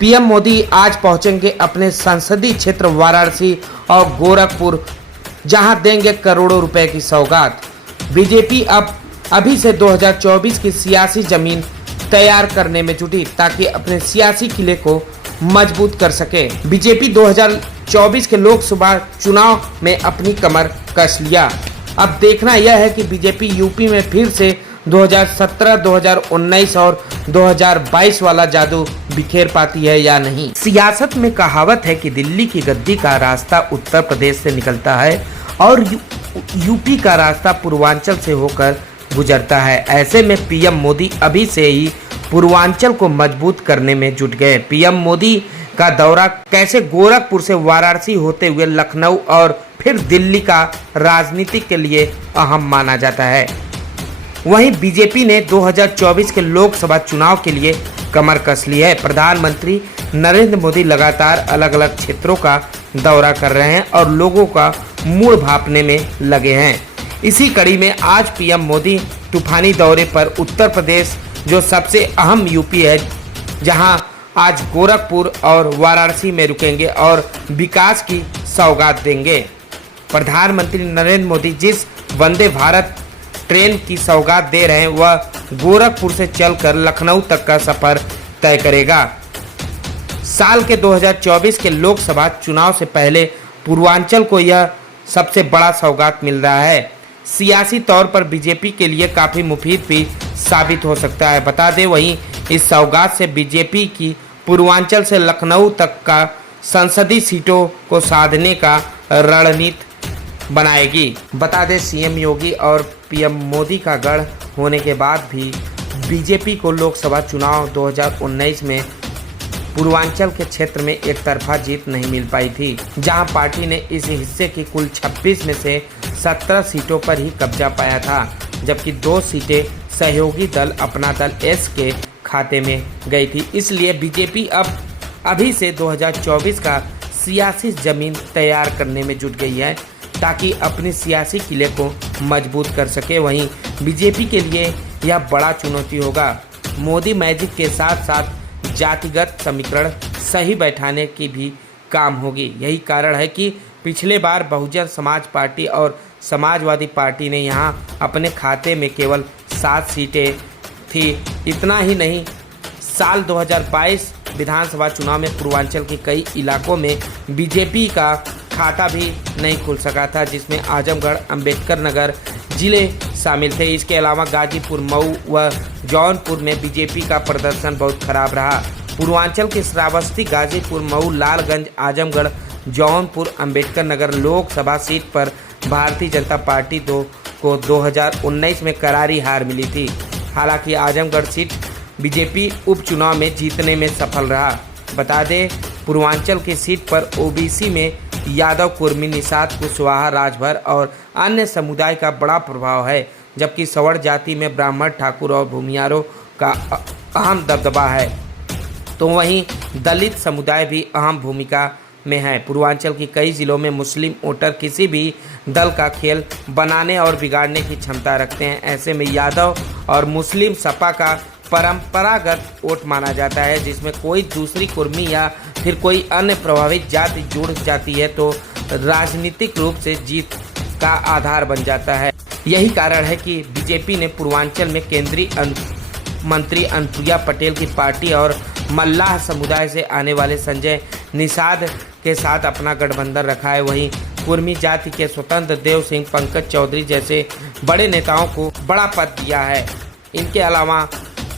PM Modi आज पहुंचेंगे अपने संसदीय क्षेत्र वाराणसी और गोरखपुर, जहां देंगे करोड़ों रुपए की सौगात। बीजेपी अभी से 2024 की सियासी जमीन तैयार करने में जुटी ताकि अपने सियासी किले को मजबूत कर सके। बीजेपी 2024 के लोकसभा चुनाव में अपनी कमर कस लिया। अब देखना यह है कि बीजेपी यूपी में फिर से 2017, 2019 और 2022 वाला जादू बिखेर पाती है या नहीं। सियासत में कहावत है कि दिल्ली की गद्दी का रास्ता उत्तर प्रदेश से निकलता है और यूपी का रास्ता पूर्वांचल से होकर गुजरता है। ऐसे में पीएम मोदी अभी से ही पूर्वांचल को मजबूत करने में जुट गए। पीएम मोदी का दौरा कैसे गोरखपुर से वाराणसी होते हुए लखनऊ और फिर दिल्ली का राजनीति के लिए अहम माना जाता है। वहीं बीजेपी ने 2024 के लोकसभा चुनाव के लिए कमर कस ली है। प्रधानमंत्री नरेंद्र मोदी लगातार अलग अलग क्षेत्रों का दौरा कर रहे हैं और लोगों का मूड भांपने में लगे हैं। इसी कड़ी में आज पीएम मोदी तूफानी दौरे पर उत्तर प्रदेश, जो सबसे अहम यूपी है, जहां आज गोरखपुर और वाराणसी में रुकेंगे और विकास की सौगात देंगे। प्रधानमंत्री नरेंद्र मोदी जिस वंदे भारत ट्रेन की सौगात दे रहे हैं, वह गोरखपुर से चलकर लखनऊ तक का सफर तय करेगा। साल के 2024 के लोकसभा चुनाव से पहले पूर्वांचल को यह सबसे बड़ा सौगात मिल रहा है। सियासी तौर पर बीजेपी के लिए काफी मुफीद भी साबित हो सकता है। बता दें, वहीं इस सौगात से बीजेपी की पूर्वांचल से लखनऊ तक का संसदीय सीटों को साधने का रणनीति बनाएगी। बता दें, सीएम योगी और पीएम मोदी का गढ़ होने के बाद भी बीजेपी को लोकसभा चुनाव 2019 में पूर्वांचल के क्षेत्र में एक तरफा जीत नहीं मिल पाई थी, जहां पार्टी ने इस हिस्से की कुल 26 में से 17 सीटों पर ही कब्जा पाया था, जबकि 2 सीटें सहयोगी दल अपना दल एस के खाते में गई थी। इसलिए बीजेपी अभी से 2024 का सियासी जमीन तैयार करने में जुट गई है ताकि अपने सियासी किले को मजबूत कर सके। वहीं बीजेपी के लिए यह बड़ा चुनौती होगा। मोदी मैजिक के साथ साथ जातिगत समीकरण सही बैठाने की भी काम होगी। यही कारण है कि पिछले बार बहुजन समाज पार्टी और समाजवादी पार्टी ने यहां अपने खाते में केवल 7 सीटें थी। इतना ही नहीं, साल 2022 विधानसभा चुनाव में पूर्वांचल के कई इलाकों में बीजेपी का खाता भी नहीं खुल सका था, जिसमें आजमगढ़, अंबेडकर नगर जिले शामिल थे। इसके अलावा गाजीपुर, मऊ व जौनपुर में बीजेपी का प्रदर्शन बहुत खराब रहा। पूर्वांचल के श्रावस्ती, गाजीपुर, मऊ, लालगंज, आजमगढ़, जौनपुर, अंबेडकर नगर लोकसभा सीट पर भारतीय जनता पार्टी को 2019 में करारी हार मिली थी। हालांकि आजमगढ़ सीट बीजेपी उपचुनाव में जीतने में सफल रहा। बता दें, पूर्वांचल की सीट पर ओबीसी में यादव, कुर्मी, निषाद, कुशवाहा, राजभर और अन्य समुदाय का बड़ा प्रभाव है, जबकि सवर्ण जाति में ब्राह्मण, ठाकुर और भूमियारों का अहम दबदबा है। तो वहीं दलित समुदाय भी अहम भूमिका में है। पूर्वांचल की कई जिलों में मुस्लिम वोटर किसी भी दल का खेल बनाने और बिगाड़ने की क्षमता रखते हैं। ऐसे में यादव और मुस्लिम सपा का परंपरागत वोट माना जाता है, जिसमें कोई दूसरी कुर्मी या फिर कोई अन्य प्रभावित जाति जुड़ जाती है तो राजनीतिक रूप से जीत का आधार बन जाता है। यही कारण है कि बीजेपी ने पूर्वांचल में केंद्रीय मंत्री अनुप्रिया पटेल की पार्टी और मल्लाह समुदाय से आने वाले संजय निषाद के साथ अपना गठबंधन रखा है। वहीं कुर्मी जाति के स्वतंत्र देव सिंह, पंकज चौधरी जैसे बड़े नेताओं को बड़ा पद दिया है। इनके अलावा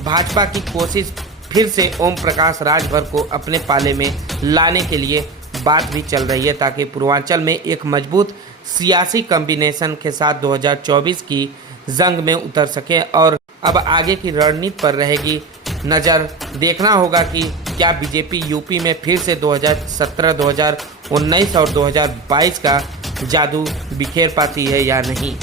भाजपा की कोशिश फिर से ओम प्रकाश राजभर को अपने पाले में लाने के लिए बात भी चल रही है, ताकि पूर्वांचल में एक मजबूत सियासी कॉम्बिनेशन के साथ 2024 की जंग में उतर सके। और अब आगे की रणनीति पर रहेगी नज़र। देखना होगा कि क्या बीजेपी यूपी में फिर से 2017, 2019 और 2022 का जादू बिखेर पाती है या नहीं।